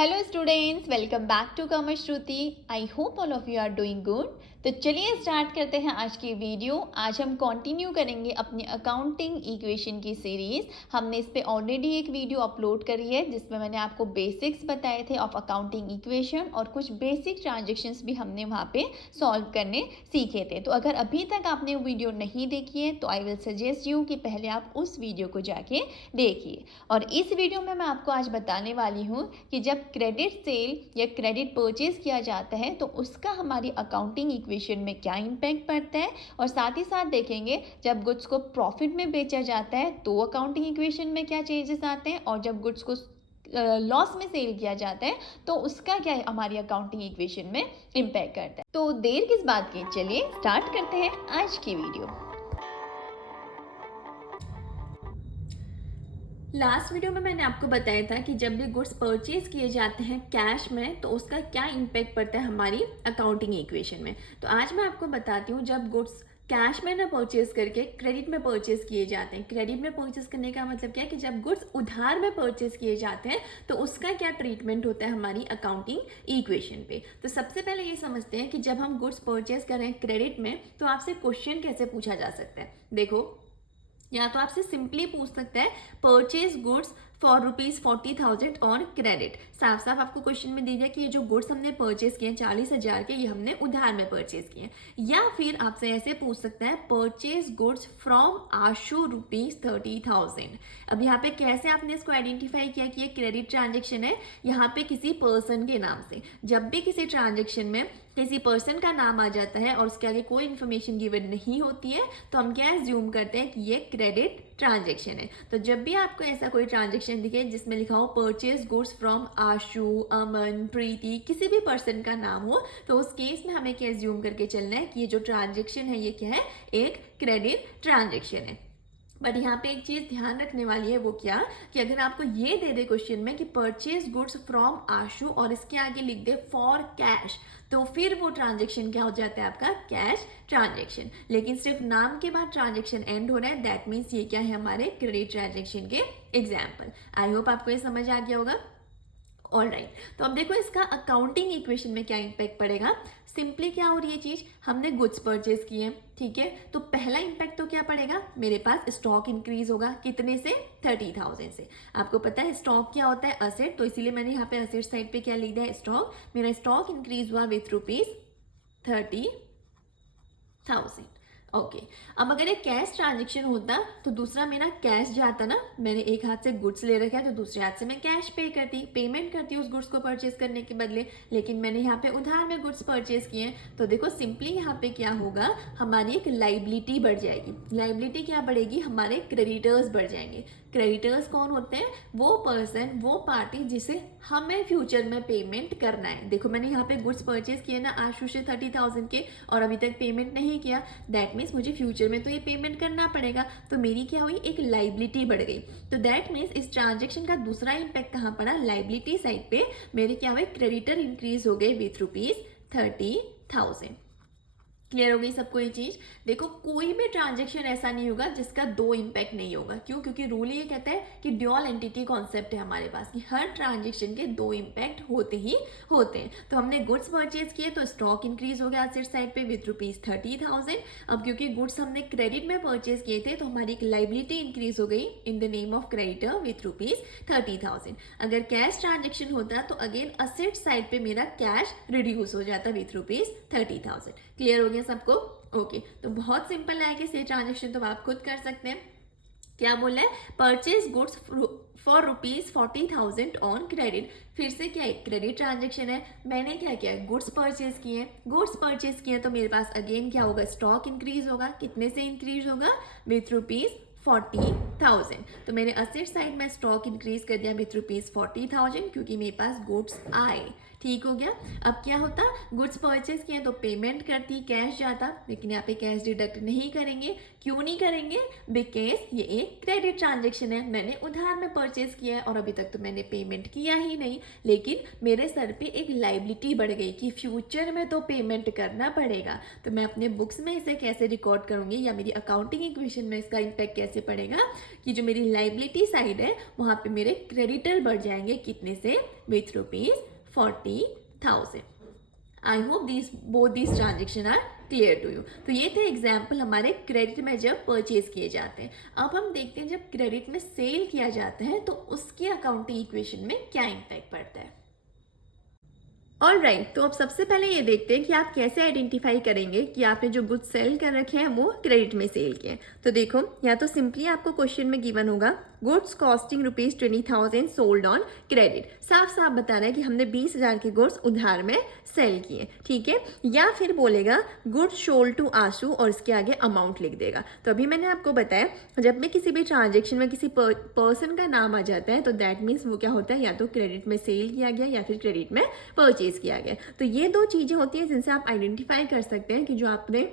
Hello students, welcome back to commerce Shruti. I hope all of you are doing good. तो चलिए start करते हैं आज की वीडियो। आज हम कंटिन्यू करेंगे अपनी अकाउंटिंग इक्वेशन की सीरीज़। हमने इस पे ऑलरेडी एक वीडियो अपलोड करी है जिसमें मैंने आपको बेसिक्स बताए थे ऑफ अकाउंटिंग इक्वेशन और कुछ बेसिक ट्रांजेक्शन्स भी हमने वहाँ पे सॉल्व करने सीखे थे। तो अगर अभी तक आपने वो वीडियो नहीं देखी है तो आई विल सजेस्ट यू कि पहले आप उस वीडियो को जाके देखिए। और इस वीडियो में मैं आपको आज बताने वाली हूँ कि जब क्रेडिट सेल या क्रेडिट परचेज किया जाता है तो उसका हमारी अकाउंटिंग इक्वेशन में क्या इम्पैक्ट पड़ता है, और साथ ही साथ देखेंगे जब गुड्स को प्रॉफिट में बेचा जाता है तो अकाउंटिंग इक्वेशन में क्या चेंजेस आते हैं, और जब गुड्स को लॉस में सेल किया जाता है तो उसका क्या हमारी अकाउंटिंग इक्वेशन में इम्पैक्ट करता है। तो देर किस बात की, चलिए स्टार्ट करते हैं आज की वीडियो। लास्ट वीडियो में मैंने आपको बताया था कि जब भी गुड्स परचेज किए जाते हैं कैश में तो उसका क्या इम्पैक्ट पड़ता है हमारी अकाउंटिंग इक्वेशन में। तो आज मैं आपको बताती हूँ जब गुड्स कैश में ना परचेज करके क्रेडिट में परचेज किए जाते हैं। क्रेडिट में परचेज करने का मतलब क्या है कि जब गुड्स उधार में परचेज किए जाते हैं तो उसका क्या ट्रीटमेंट होता है हमारी अकाउंटिंग इक्वेशन पे। तो सबसे पहले ये समझते हैं कि जब हम गुड्स परचेज करें क्रेडिट में तो आपसे क्वेश्चन कैसे पूछा जा सकता है। देखो, या तो आपसे सिंपली पूछ सकता है purchase goods for ₹40,000 on credit. साफ साफ आपको क्वेश्चन में दे दिया कि ये जो गुड्स हमने परचेज किए 40,000 के, ये हमने उधार में परचेज किए। या फिर आपसे ऐसे पूछ सकता है परचेज गुड्स फ्रॉम आशु ₹30,000। अब यहाँ पे कैसे आपने इसको आइडेंटिफाई किया कि ये क्रेडिट ट्रांजेक्शन है, यहाँ पे किसी पर्सन के नाम से। जब भी किसी ट्रांजेक्शन में किसी पर्सन का नाम आ जाता है और उसके आगे कोई इन्फॉर्मेशन गिवन नहीं होती है तो हम क्या एज्यूम करते हैं कि ये क्रेडिट ट्रांजेक्शन है। तो जब भी आपको ऐसा कोई ट्रांजेक्शन दिखे जिसमें लिखा हो परचेज गुड्स फ्रॉम आशु, अमन, प्रीति, किसी भी पर्सन का नाम हो, तो उस केस में हमें क्या एज्यूम करके चलना है कि ये जो ट्रांजेक्शन है ये क्या है, एक क्रेडिट ट्रांजेक्शन है। बट यहाँ पे एक चीज़ ध्यान रखने वाली है, वो क्या कि अगर आपको ये दे दे क्वेश्चन में कि परचेज गुड्स फ्रॉम आशु और इसके आगे लिख दे फॉर कैश, तो फिर वो ट्रांजेक्शन क्या हो जाता है आपका, कैश ट्रांजेक्शन। लेकिन सिर्फ नाम के बाद ट्रांजेक्शन एंड हो रहा है, दैट मीन्स ये क्या है, हमारे क्रेडिट ट्रांजेक्शन के एग्जाम्पल। आई होप आपको ये समझ आ गया होगा। ऑल राइट, तो अब देखो इसका अकाउंटिंग इक्वेशन में क्या इम्पैक्ट पड़ेगा। सिंपली क्या हो रही है चीज, हमने गुड्स परचेज किए, ठीक है, तो पहला इम्पैक्ट तो क्या पड़ेगा, मेरे पास स्टॉक इंक्रीज होगा, कितने से, 30,000 से। आपको पता है स्टॉक क्या होता है, असेट, तो इसीलिए मैंने यहाँ पे असेट साइड पे क्या लिख दिया है, स्टॉक। मेरा स्टॉक इंक्रीज हुआ विथ ₹30,000। ओके, अब अगर एक कैश ट्रांजेक्शन होता तो दूसरा मेरा कैश जाता ना, मैंने एक हाथ से गुड्स ले रखा है तो दूसरे हाथ से मैं कैश पेमेंट करती उस गुड्स को परचेज करने के बदले, लेकिन मैंने यहाँ पे उधार में गुड्स परचेज किए। तो देखो सिंपली यहाँ पे क्या होगा, हमारी एक लाइबिलिटी बढ़ जाएगी। लाइबिलिटी क्या बढ़ेगी, हमारे क्रेडिटर्स बढ़ जाएंगे। क्रेडिटर्स कौन होते हैं, वो पर्सन, वो पार्टी जिसे हमें फ्यूचर में पेमेंट करना है। देखो मैंने यहाँ पे गुड्स परचेज किए ना आशु से 30,000 के और अभी तक पेमेंट नहीं किया, दैट मीन्स मुझे फ्यूचर में तो ये पेमेंट करना पड़ेगा। तो मेरी क्या हुई, एक लाइबिलिटी बढ़ गई। तो दैट मीन्स इस ट्रांजेक्शन का दूसरा इम्पैक्ट कहाँ पड़ा, लाइबिलिटी साइड पे मेरे क्या हुए, क्रेडिटर इंक्रीज हो गए विथ ₹30,000। क्लियर हो गई सबको ये चीज। देखो कोई भी ट्रांजेक्शन ऐसा नहीं होगा जिसका दो इम्पैक्ट नहीं होगा। क्यों, क्योंकि रूल ये कहता है कि ड्यूअल एंटिटी कॉन्सेप्ट है हमारे पास कि हर ट्रांजेक्शन के दो इम्पैक्ट होते ही होते हैं। तो हमने गुड्स परचेज किए तो स्टॉक इंक्रीज हो गया असेट साइड पे विथ ₹30,000। अब क्योंकि गुड्स हमने क्रेडिट में परचेज किए थे तो हमारी एक लाइबिलिटी इंक्रीज हो गई in the name of creditor with ₹30,000। अगर कैश ट्रांजेक्शन होता तो अगेन असेट साइड पे मेरा कैश रिड्यूस हो जाता विथ ₹30,000। क्लियर हो गया सबको। ओके, तो बहुत सिंपल है कि ये ट्रांजेक्शन तो आप खुद कर सकते हैं। क्या बोला है, purchase goods for ₹40,000 on credit. फिर से क्या है, क्रेडिट ट्रांजेक्शन है। मैंने क्या किया, गुड्स परचेज किए। गुड्स परचेज किए तो मेरे पास अगेन क्या होगा, स्टॉक इंक्रीज होगा। कितने से इंक्रीज होगा, विथ ₹40,000। तो मैंने असेट साइड में स्टॉक इंक्रीज कर दिया विथ ₹40,000 क्योंकि मेरे पास गुड्स आए। ठीक हो गया। अब क्या होता, गुड्स परचेज किए तो पेमेंट करती, कैश जाता, लेकिन यहाँ पे कैश डिडक्ट नहीं करेंगे। क्यों नहीं करेंगे, बिकॉज ये एक क्रेडिट ट्रांजेक्शन है, मैंने उधार में परचेज किया है और अभी तक तो मैंने पेमेंट किया ही नहीं, लेकिन मेरे सर पे एक लाइबिलिटी बढ़ गई कि फ्यूचर में तो पेमेंट करना पड़ेगा। तो मैं अपने बुक्स में इसे कैसे रिकॉर्ड करूंगी या मेरी अकाउंटिंग इक्वेशन में इसका इम्पैक्ट कैसे कैसे पड़ेगा कि जो मेरी लाइबिलिटी साइड है वहाँ पे मेरे क्रेडिटर बढ़ जाएंगे कितने से, with ₹40,000। I hope both these transaction are clear to you. तो ये थे एग्जाम्पल हमारे क्रेडिट में जब परचेज किए जाते हैं। अब हम देखते हैं जब क्रेडिट में सेल किया जाता है तो उसके अकाउंटिंग इक्वेशन में क्या इम्पैक्ट पड़ता है। ऑलराइट, तो अब सबसे पहले ये देखते हैं कि आप कैसे आइडेंटिफाई करेंगे कि आपने जो गुड्स सेल कर रखे हैं वो क्रेडिट में सेल किए हैं। तो देखो, या तो सिंपली आपको क्वेश्चन में गिवन होगा goods costing ₹20,000 sold on credit, साफ साफ बता रहा है कि हमने 20,000 के गुड्स उधार में सेल किए, ठीक है। या फिर बोलेगा गुड्स सोल्ड टू आशु और इसके आगे अमाउंट लिख देगा। तो अभी मैंने आपको बताया जब मैं किसी भी ट्रांजेक्शन में किसी पर्सन का नाम आ जाता है तो दैट मीन्स वो क्या होता है, या तो क्रेडिट में सेल किया गया या फिर क्रेडिट में परचेज किया गया। तो ये दो चीजें होती हैं जिनसे आप आइडेंटिफाई कर सकते हैं कि जो आपने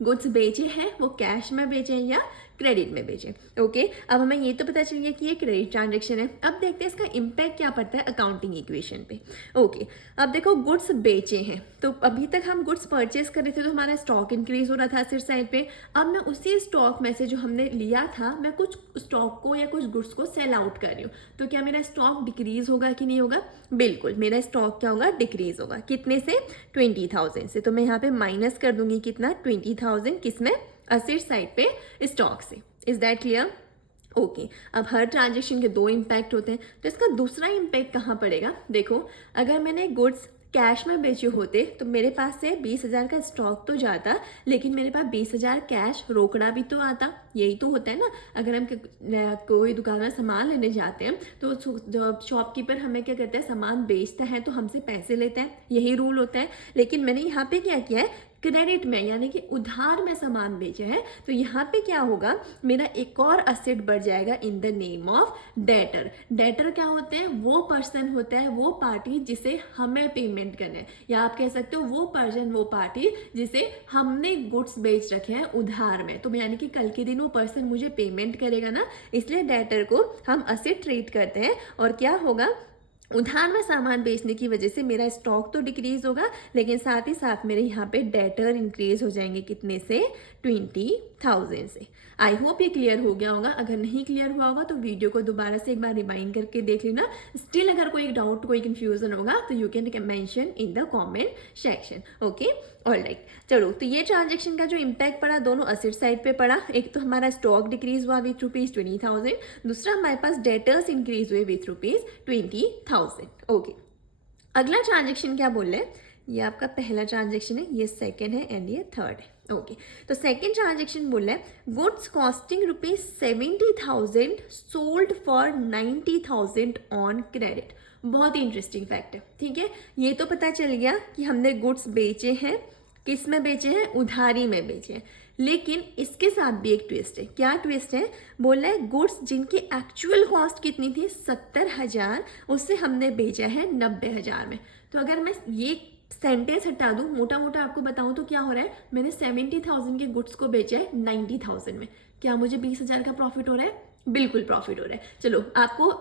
गुड्स बेचे हैं वो कैश में बेचे हैं या क्रेडिट में बेचे। ओके, अब हमें ये तो पता चल गया कि ये क्रेडिट ट्रांजैक्शन है। अब देखते हैं इसका इम्पैक्ट क्या पड़ता है अकाउंटिंग इक्वेशन पे। ओके, अब देखो गुड्स बेचे हैं तो अभी तक हम गुड्स परचेस कर रहे थे तो हमारा स्टॉक इंक्रीज हो रहा था एसेट साइड पे। अब मैं उसी स्टॉक में से जो हमने लिया था मैं कुछ स्टॉक को या कुछ गुड्स को सेल आउट कर रही हूँ, तो क्या मेरा स्टॉक डिक्रीज होगा कि नहीं होगा? बिल्कुल, मेरा स्टॉक क्या होगा, डिक्रीज होगा। कितने से? 20,000 से। तो मैं यहाँ पे माइनस कर दूंगी कितना, 20,000 किसमें, असेट साइड पे स्टॉक से। Is that clear? ओके, अब हर ट्रांजेक्शन के दो इम्पैक्ट होते हैं, तो इसका दूसरा इम्पैक्ट कहाँ पड़ेगा? देखो, अगर मैंने गुड्स कैश में बेचे होते तो मेरे पास से 20,000 का स्टॉक तो जाता, लेकिन मेरे पास 20,000 कैश रोकड़ा भी तो आता। यही तो होता है ना, अगर हम कोई दुकान में सामान लेने जाते हैं तो शॉपकीपर हमें क्या करता है, सामान बेचता है तो हमसे पैसे लेता है, यही रूल होता है। लेकिन मैंने यहाँ पे क्या किया है, क्रेडिट में यानी कि उधार में सामान बेचे हैं, तो यहाँ पे क्या होगा, मेरा एक और असेट बढ़ जाएगा in the name of debtor. Debtor क्या होते हैं? वो पर्सन होता है, वो पार्टी जिसे हमें पेमेंट करना है, या आप कह सकते हो वो पर्सन, वो पार्टी जिसे हमने गुड्स बेच रखे हैं उधार में। तो यानी कि कल के दिन वो पर्सन मुझे पेमेंट करेगा ना, इसलिए डेटर को हम असेट ट्रीट करते हैं। और क्या होगा, उधार में सामान बेचने की वजह से मेरा स्टॉक तो डिक्रीज होगा, लेकिन साथ ही साथ मेरे यहाँ पे डेटर इंक्रीज हो जाएंगे कितने से, 20,000 से। आई होप ये क्लियर हो गया होगा। अगर नहीं क्लियर हुआ होगा तो वीडियो को दोबारा से एक बार रिमाइंड करके देख लेना। स्टिल अगर कोई डाउट, कोई कंफ्यूजन होगा तो you can mention in the comment section. Okay, alright, चलो, तो ये ट्रांजेक्शन का जो इम्पैक्ट पड़ा दोनों असेट साइड पे पड़ा। एक तो हमारा स्टॉक डिक्रीज हुआ विथ ₹20,000, दूसरा हमारे पास डेटर्स इंक्रीज हुए विथ ₹20,000। ओके, अगला ट्रांजेक्शन क्या बोल रहे हैं, ये आपका पहला ट्रांजेक्शन है, ये सेकेंड है एंड ये थर्ड है। ओके, तो सेकेंड ट्रांजेक्शन बोल रहा है goods costing ₹70,000 sold for 90,000 on credit. बहुत ही इंटरेस्टिंग फैक्ट है, ठीक है। ये तो पता चल गया कि हमने गुड्स बेचे हैं, किस में बेचे हैं, उधारी में बेचे हैं। लेकिन इसके साथ भी एक ट्विस्ट है। क्या ट्विस्ट है? बोल रहा है गुड्स जिनकी एक्चुअल कॉस्ट कितनी थी, 70,000, उससे हमने बेचा है 90,000 में। तो अगर मैं ये सेंटेंस हटा दूं, मोटा मोटा आपको बताऊं तो क्या हो रहा है, मैंने 70,000 के गुड्स को बेचा है 90,000 में। क्या मुझे 20,000 का प्रॉफिट हो रहा है? बिल्कुल प्रॉफिट हो रहा है। चलो, आपको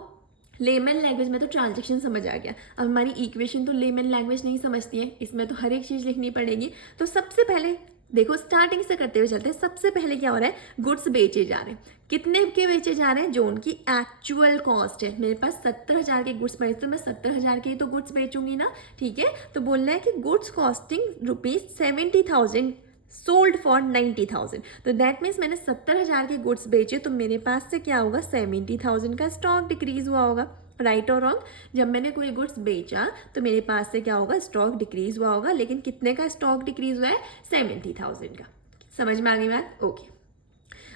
लेमन लैंग्वेज में तो ट्रांजेक्शन समझ आ गया। अब हमारी इक्वेशन तो लेमन लैंग्वेज नहीं समझती है, इसमें तो हर एक चीज़ लिखनी पड़ेगी। तो सबसे पहले देखो, स्टार्टिंग से करते हुए चलते हैं। सबसे पहले क्या हो रहा है, गुड्स बेचे जा रहे हैं। कितने के बेचे जा रहे हैं? जो उनकी एक्चुअल कॉस्ट है। मेरे पास 70,000 के गुड्स पड़े तो मैं 70,000 के ही तो गुड्स बेचूंगी ना, ठीक है। तो बोलना है कि गुड्स कॉस्टिंग ₹70,000 सोल्ड फॉर 90,000। तो दैट मीन्स मैंने 70,000 के गुड्स बेचे तो मेरे पास से क्या होगा, 70,000 का स्टॉक डिक्रीज हुआ होगा। राइट और रॉन्ग? जब मैंने कोई गुड्स बेचा तो मेरे पास से क्या होगा, स्टॉक डिक्रीज हुआ होगा। लेकिन कितने का स्टॉक डिक्रीज हुआ है? 70,000 का। समझ में आ गई बात? ओके,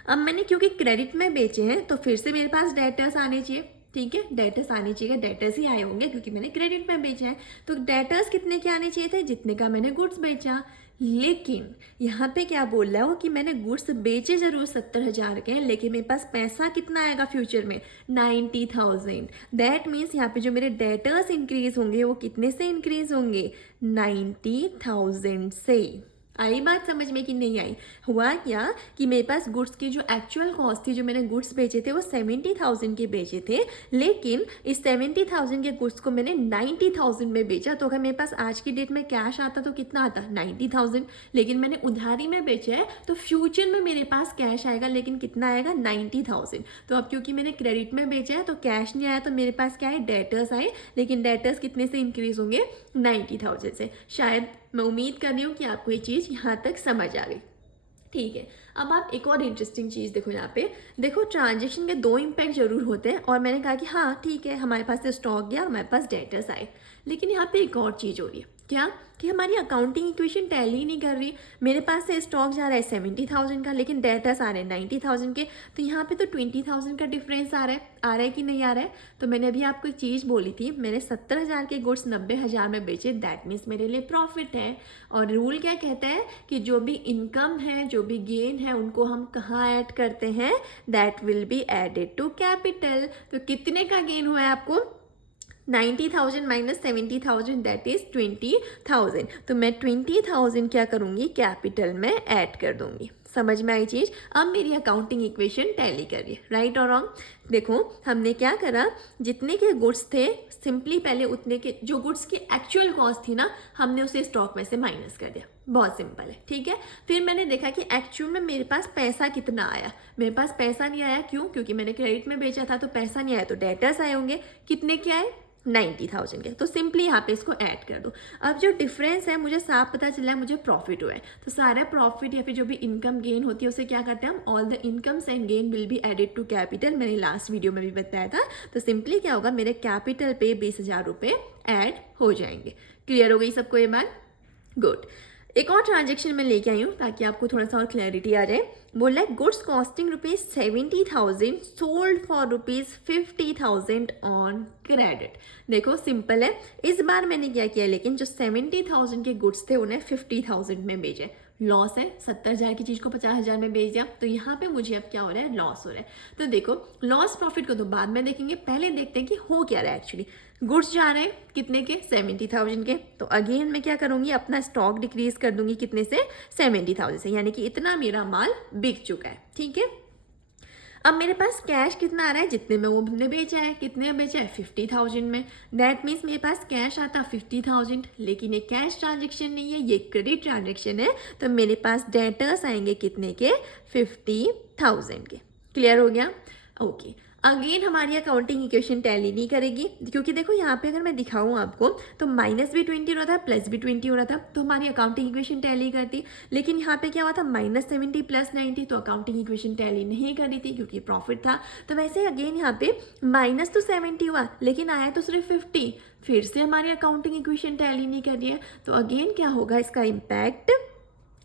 अब मैंने क्योंकि क्रेडिट में बेचे हैं तो फिर से मेरे पास डेटर्स आने चाहिए, ठीक है। डेटर्स आने चाहिए, डेटर्स ही आए होंगे क्योंकि मैंने क्रेडिट में बेचा है। तो डेटर्स कितने के आने चाहिए थे? जितने का मैंने गुड्स बेचा। लेकिन यहाँ पे क्या बोल रहा है कि मैंने गुड्स बेचे जरूर 70,000 के, लेकिन मेरे पास पैसा कितना आएगा फ्यूचर में, 90,000। दैट मीन्स यहाँ पे जो मेरे डेटर्स इंक्रीज होंगे वो कितने से इंक्रीज होंगे, 90,000 से। आई बात समझ में कि नहीं आई? हुआ क्या कि मेरे पास गुड्स की जो एक्चुअल कॉस्ट थी, जो मैंने गुड्स बेचे थे वो 70,000 के बेचे थे, लेकिन इस 70,000 के गुड्स को मैंने 90,000 में बेचा। तो अगर मेरे पास आज की डेट में कैश आता तो कितना आता? 90,000। लेकिन मैंने उधारी में बेचा है तो फ्यूचर में मेरे पास कैश आएगा, लेकिन कितना आएगा? 90,000। तो अब क्योंकि मैंने क्रेडिट में बेचा है तो कैश नहीं आया, तो मेरे पास क्या है? डेटर्स आए। लेकिन डेटर्स कितने से इंक्रीज होंगे? 90,000 से। शायद मैं उम्मीद कर रही हूँ कि आपको ये चीज़ यहाँ तक समझ आ गई। ठीक है, अब आप एक और इंटरेस्टिंग चीज़ देखो यहाँ पे। देखो, ट्रांजेक्शन के दो इम्पैक्ट जरूर होते हैं, और मैंने कहा कि हाँ ठीक है, हमारे पास से स्टॉक गया, हमारे पास डेटर्स आए। लेकिन यहाँ पे एक और चीज़ हो रही है, क्या कि हमारी अकाउंटिंग इक्वेशन टैली नहीं कर रही। मेरे पास से स्टॉक जा रहा है 70,000 का, लेकिन डेटर्स आ रहे हैं 90,000 के। तो यहाँ पे तो 20,000 का डिफरेंस आ रहा है कि नहीं आ रहा है? तो मैंने अभी आपको एक चीज़ बोली थी, मैंने 70,000 के गुड्स 90,000 में बेचे, दैट मीन्स मेरे लिए प्रॉफिट है। और रूल क्या कहता है कि जो भी इनकम है, जो भी गेन है, उनको हम कहाँ ऐड करते हैं? That will be added to capital. तो कितने का गेन हुआ है आपको? 90,000 माइनस 70,000, दैट इज 20,000। तो मैं 20,000 क्या करूँगी? कैपिटल में ऐड कर दूंगी। समझ में आई चीज़? अब मेरी अकाउंटिंग इक्वेशन टैली करिए, राइट और रॉन्ग? देखो, हमने क्या करा, जितने के गुड्स थे सिंपली पहले उतने के, जो गुड्स की एक्चुअल कॉस्ट थी ना, हमने उसे स्टॉक में से माइनस कर दिया। बहुत सिंपल है, ठीक है। फिर मैंने देखा कि एक्चुअल में मेरे पास पैसा कितना आया। मेरे पास पैसा नहीं आया, क्यों? क्योंकि मैंने क्रेडिट में बेचा था, तो पैसा नहीं आया, तो डेटर्स आए होंगे। कितने के आए? 90,000 के। तो सिंपली यहाँ पे इसको ऐड कर दो। अब जो डिफरेंस है मुझे साफ पता चला है, मुझे प्रॉफिट हुआ है। तो सारा प्रॉफिट या फिर जो भी इनकम गेन होती है उसे क्या करते हैं हम? All the incomes and gain will be added to capital. मैंने लास्ट वीडियो में भी बताया था। तो सिंपली क्या होगा, मेरे कैपिटल पे 20,000 रुपये ऐड हो जाएंगे। क्लियर हो गई सबको ये बात? गुड। एक और ट्रांजेक्शन में लेके आई हूँ ताकि आपको थोड़ा सा और क्लैरिटी आ जाए। बोला है goods costing ₹70,000 sold for ₹50,000 on credit. देखो सिंपल है, इस बार मैंने क्या किया, लेकिन जो 70,000 के गुड्स थे उन्हें 50,000 में बेचे। लॉस है, 70,000 की चीज़ को 50,000 में बेच दिया, तो यहाँ पे मुझे अब क्या हो रहा है? लॉस हो रहा है। तो देखो, लॉस प्रॉफिट को तो बाद में देखेंगे, पहले देखते हैं कि हो क्या रहा है एक्चुअली। गुड्स जा रहे हैं कितने के? 70,000 के। तो अगेन मैं क्या करूंगी, अपना स्टॉक डिक्रीज कर दूंगी कितने से? 70,000 से, यानी कि इतना मेरा माल बिक चुका है। ठीक है, अब मेरे पास कैश कितना आ रहा है? जितने में वो हमने बेचा है। कितने में बेचा है? 50,000 में। दैट मीन्स मेरे पास कैश आता 50,000, लेकिन ये कैश ट्रांजेक्शन नहीं है, ये क्रेडिट ट्रांजेक्शन है। तो मेरे पास डेटर्स आएंगे कितने के? 50,000 के। क्लियर हो गया? ओके। अगेन हमारी अकाउंटिंग इक्वेशन टैली नहीं करेगी, क्योंकि देखो यहाँ पे अगर मैं दिखाऊँ आपको तो माइनस भी 20 हो रहा था, प्लस भी 20 हो रहा था, तो हमारी अकाउंटिंग इक्वेशन टैली करती। लेकिन यहाँ पे क्या हुआ था? -70 प्लस 90, तो अकाउंटिंग इक्वेशन टैली नहीं करी थी क्योंकि प्रॉफिट था। तो वैसे अगेन यहाँ पे माइनस तो 70 हुआ, लेकिन आया तो सिर्फ 50। फिर से हमारी अकाउंटिंग इक्वेशन टैली नहीं कर रही है। तो अगेन क्या होगा इसका इम्पैक्ट?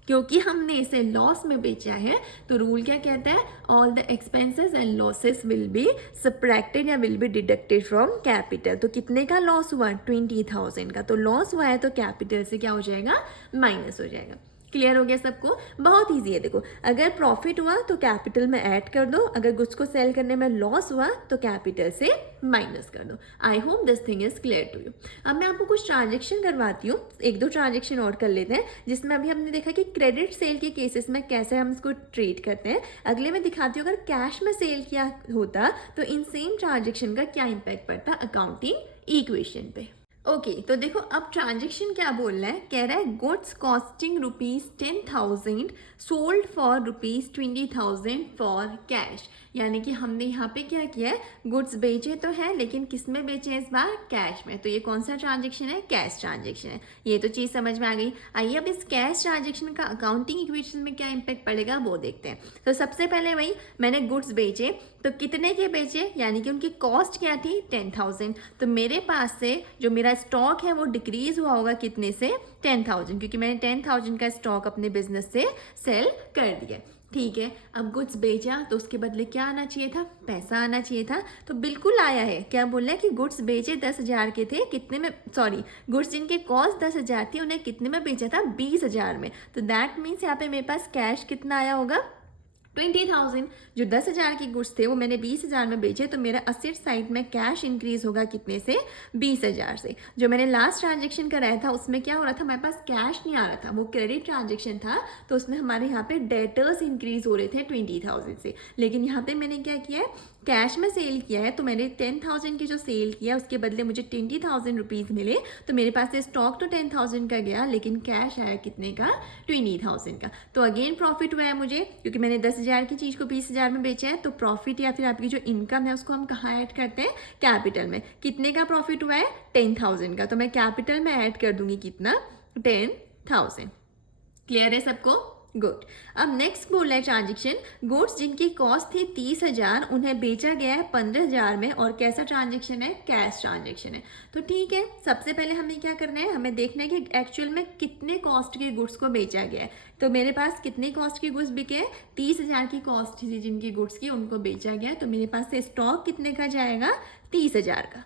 क्योंकि हमने इसे लॉस में बेचा है, तो रूल क्या कहता है? All the expenses and losses will be subtracted या will be deducted from capital. तो कितने का लॉस हुआ? 20,000 का। तो लॉस हुआ है तो कैपिटल से क्या हो जाएगा? माइनस हो जाएगा। क्लियर हो गया सबको? बहुत ईजी है। देखो, अगर प्रॉफिट हुआ तो कैपिटल में ऐड कर दो, अगर गुड्स को सेल करने में लॉस हुआ तो कैपिटल से माइनस कर दो। I hope this thing is clear to you. अब मैं आपको कुछ ट्रांजेक्शन करवाती हूँ, एक दो ट्रांजेक्शन और कर लेते हैं, जिसमें अभी हमने देखा कि क्रेडिट सेल के केसेस में कैसे हम इसको ट्रीट करते हैं। अगले में दिखाती हूँ अगर कैश में सेल किया होता तो इन सेम ट्रांजेक्शन का क्या इम्पैक्ट पड़ता अकाउंटिंग इक्वेशन पे। ओके, तो देखो अब ट्रांजेक्शन क्या बोल रहा है? कह रहा है goods costing ₹10,000 sold for ₹20,000 for cash. यानी कि हमने यहाँ पे क्या किया है? गुड्स बेचे तो है, लेकिन किस में बेचे इस बार? कैश में। तो ये कौन सा ट्रांजेक्शन है? कैश ट्रांजेक्शन है। ये तो चीज़ समझ में आ गई। आइए अब इस कैश ट्रांजेक्शन का अकाउंटिंग इक्वेशन में क्या इम्पैक्ट पड़ेगा वो देखते हैं। तो सबसे पहले वही, मैंने गुड्स बेचे, तो कितने के बेचे? यानी कि उनकी कॉस्ट क्या थी? 10,000। तो मेरे पास से जो मेरा स्टॉक है वो डिक्रीज हुआ होगा कितने से? 10,000, क्योंकि मैंने 10,000 का स्टॉक अपने बिजनेस से सेल कर दिया। ठीक है, अब गुड्स बेचा तो उसके बदले क्या आना चाहिए था? पैसा आना चाहिए था। तो बिल्कुल आया है। क्या बोल रहा है कि गुड्स बेचे 10,000 के थे, कितने में? सॉरी, गुड्स जिनके कॉस्ट 10,000 थी उन्हें कितने में बेचा था? 20,000 में। तो दैट मीन्स यहाँ पे मेरे पास कैश कितना आया होगा? 20,000 जो 10,000 के गुड्स थे वो मैंने 20,000 में बेचे, तो मेरा असेट साइड में कैश इंक्रीज होगा कितने से? 20,000 से। जो मैंने लास्ट ट्रांजेक्शन कराया था उसमें क्या हो रहा था, हमारे पास कैश नहीं आ रहा था, वो क्रेडिट ट्रांजेक्शन था, तो उसमें हमारे यहाँ पे डेटर्स इंक्रीज हो रहे थे 20,000 से। लेकिन यहाँ पे मैंने क्या किया है, कैश में सेल किया है, तो मैंने 10,000 की जो सेल किया उसके बदले मुझे 20,000 रुपीज़ मिले, तो मेरे पास से स्टॉक तो 10,000 का गया लेकिन कैश आया कितने का? 20,000 का। तो अगेन प्रॉफिट हुआ है मुझे, क्योंकि मैंने 10,000 की चीज़ को 20,000 में बेचा है, तो प्रॉफिट या फिर आपकी जो इनकम है उसको हम कहाँ ऐड करते हैं? कैपिटल में। कितने का प्रॉफिट हुआ है? 10,000 का, तो मैं कैपिटल में ऐड कर दूंगी कितना? 10,000। क्लियर है सबको? गुड। अब नेक्स्ट बोल रहा है ट्रांजेक्शन, गुड्स जिनकी कॉस्ट थी 30,000 उन्हें बेचा गया है 15,000 में, और कैसा ट्रांजेक्शन है? कैश ट्रांजेक्शन है। तो ठीक है, सबसे पहले हमें क्या करना है, हमें देखना है कि एक्चुअल में कितने कॉस्ट के गुड्स को बेचा गया है। तो मेरे पास कितने कॉस्ट के गुड्स बिके? 30,000 की कॉस्ट थी जिनकी गुड्स की, उनको बेचा गया, तो मेरे पास से स्टॉक कितने का जाएगा? 30,000 का।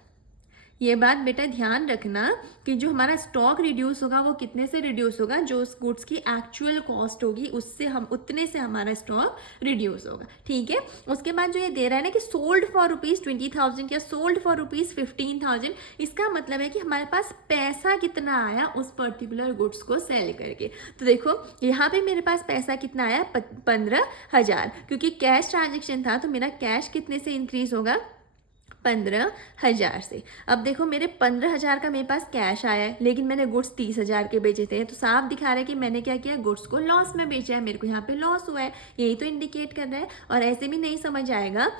ये बात बेटा ध्यान रखना कि जो हमारा स्टॉक रिड्यूस होगा वो कितने से रिड्यूस होगा? जो उस गुड्स की एक्चुअल कॉस्ट होगी उससे हम उतने से हमारा स्टॉक रिड्यूस होगा। ठीक है। उसके बाद जो ये दे रहा है ना कि सोल्ड फॉर ₹20,000 या सोल्ड फॉर ₹15,000, इसका मतलब है कि हमारे पास पैसा कितना आया उस पर्टिकुलर गुड्स को सेल करके। तो देखो यहाँ पे मेरे पास पैसा कितना आया? 15,000, क्योंकि कैश ट्रांजेक्शन था तो मेरा कैश कितने से इंक्रीज होगा? 15,000 से। अब देखो मेरे 15,000 का मेरे पास कैश आया है, लेकिन मैंने गुड्स 30,000 के बेचे थे, तो साफ दिखा रहा है कि मैंने क्या किया? गुड्स को लॉस में बेचा है, मेरे को यहाँ पे लॉस हुआ है, यही तो इंडिकेट कर रहा है। और ऐसे भी नहीं समझ आएगा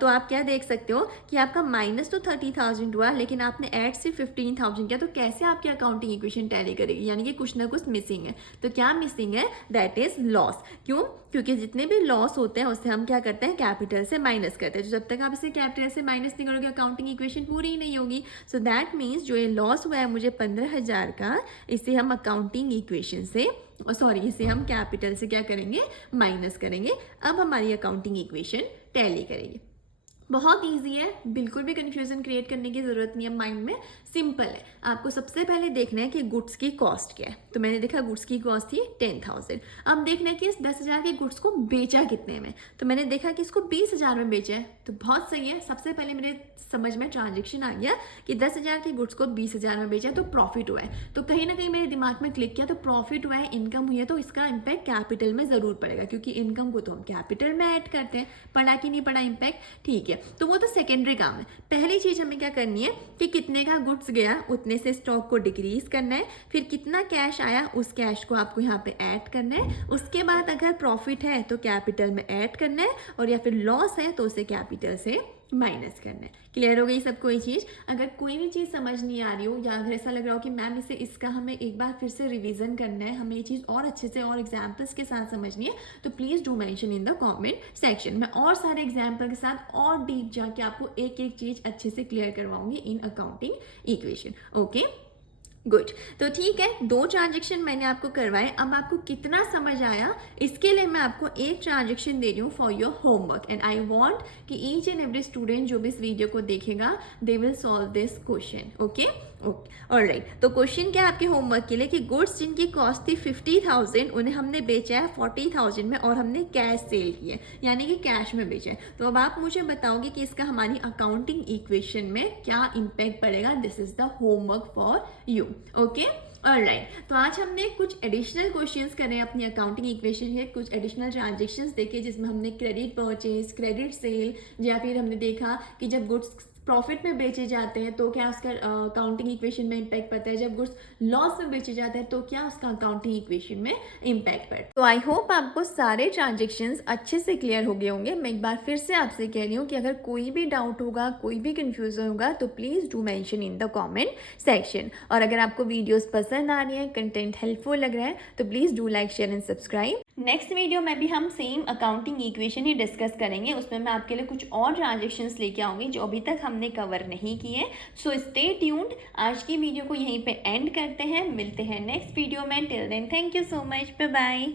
तो आप क्या देख सकते हो कि आपका माइनस तो 30,000 हुआ, लेकिन आपने ऐड सिर्फ 15,000 किया, तो कैसे आपकी अकाउंटिंग इक्वेशन टैली करेगी? यानी कि कुछ ना कुछ मिसिंग है। तो क्या मिसिंग है? That is loss. क्यों? क्योंकि जितने भी लॉस होते हैं उससे हम क्या करते हैं? कैपिटल से माइनस करते हैं। तो जब तक आप इसे कैपिटल से माइनस नहीं करोगे अकाउंटिंग इक्वेशन पूरी ही नहीं होगी। सो दैट मीन्स जो ये लॉस हुआ है मुझे 15,000 का, इसे हम अकाउंटिंग इक्वेशन से इसे हम कैपिटल से क्या करेंगे? माइनस करेंगे। अब हमारी अकाउंटिंग इक्वेशन टैली करेगी। बहुत इजी है, बिल्कुल भी कंफ्यूजन क्रिएट करने की ज़रूरत नहीं है माइंड में, सिंपल है। आपको सबसे पहले देखना है कि गुड्स की कॉस्ट क्या है। तो मैंने देखा गुड्स की कॉस्ट थी 10,000। अब देखना है कि इस 10,000 के गुड्स को बेचा कितने में। तो मैंने देखा कि इसको 20,000 में बेचा है, तो बहुत सही है। सबसे पहले मेरे समझ में ट्रांजेक्शन आ गया कि 10,000 के गुड्स को 20,000 में बेचा, तो प्रॉफिट हुआ है। तो कहीं ना कहीं मेरे दिमाग में क्लिक किया, तो प्रॉफिट हुआ है, इनकम हुई है, तो इसका इम्पैक्ट कैपिटल में ज़रूर पड़ेगा, क्योंकि इनकम को तो हम कैपिटल में ऐड करते हैं। पड़ा कि नहीं पड़ा इम्पैक्ट? ठीक है, तो वो तो सेकेंडरी काम है। पहली चीज हमें क्या करनी है कि कितने का गुड्स गया उतने से स्टॉक को डिक्रीज करना है, फिर कितना कैश आया उस कैश को आपको यहाँ पे ऐड करना है। उसके बाद अगर प्रॉफिट है तो कैपिटल में ऐड करना है, और या फिर लॉस है तो उसे कैपिटल से माइनस करना है। क्लियर हो गई सबको ये चीज़? अगर कोई भी चीज़ समझ नहीं आ रही हो या अगर ऐसा लग रहा हो कि मैम इसका हमें एक बार फिर से रिवीजन करना है, हमें ये चीज़ और अच्छे से और एग्जाम्पल्स के साथ समझनी है, तो please do mention in the comment section. मैं और सारे एग्जाम्पल के साथ और डीप जाके आपको एक एक चीज़ अच्छे से क्लियर करवाऊंगी in accounting equation. Okay, good. तो ठीक है, 2 ट्रांजेक्शन मैंने आपको करवाए। अब आपको कितना समझ आया इसके लिए मैं आपको एक ट्रांजेक्शन दे रही हूँ for your homework, and I want कि ईच एंड एवरी स्टूडेंट जो भी इस वीडियो को देखेगा they will solve this question. Okay alright. तो क्वेश्चन क्या है आपके होमवर्क के लिए कि गुड्स जिनकी कॉस्ट थी 50,000 उन्हें हमने बेचा है 40,000 में, और हमने कैश सेल किए, यानी कि कैश में बेचा है। तो अब आप मुझे बताओगे कि इसका हमारी अकाउंटिंग इक्वेशन में क्या इम्पैक्ट पड़ेगा। This is the homework for you. Okay alright. तो आज हमने कुछ एडिशनल क्वेश्चंस करे अपनी अकाउंटिंग इक्वेशन के, कुछ एडिशनल ट्रांजेक्शंस देखे जिसमें हमने क्रेडिट परचेज, क्रेडिट सेल, या फिर हमने देखा कि जब गुड्स प्रॉफिट में बेचे जाते हैं तो क्या उसका अकाउंटिंग इक्वेशन में इम्पैक्ट पड़ता है, जब गुड्स लॉस में बेचे जाते हैं तो क्या उसका अकाउंटिंग इक्वेशन में इम्पैक्ट पड़ता है। तो आई होप आपको सारे ट्रांजेक्शन्स अच्छे से क्लियर हो गए होंगे। मैं एक बार फिर से आपसे कह रही हूँ कि अगर कोई भी डाउट होगा, कोई भी कंफ्यूजन होगा, तो please do mention in the comment section. और अगर आपको वीडियोस पसंद आ रही है, कंटेंट हेल्पफुल लग रहा है, तो please do like, share and subscribe. Next video में भी हम सेम अकाउंटिंग इक्वेशन ही डिस्कस करेंगे। उसमें मैं आपके लिए कुछ और ट्रांजेक्शन्स लेके आऊँगी जो अभी तक हमने कवर नहीं किए। So stay tuned. आज की वीडियो को यहीं पे एंड करते हैं, मिलते हैं नेक्स्ट वीडियो में। Till then thank you so much, bye bye.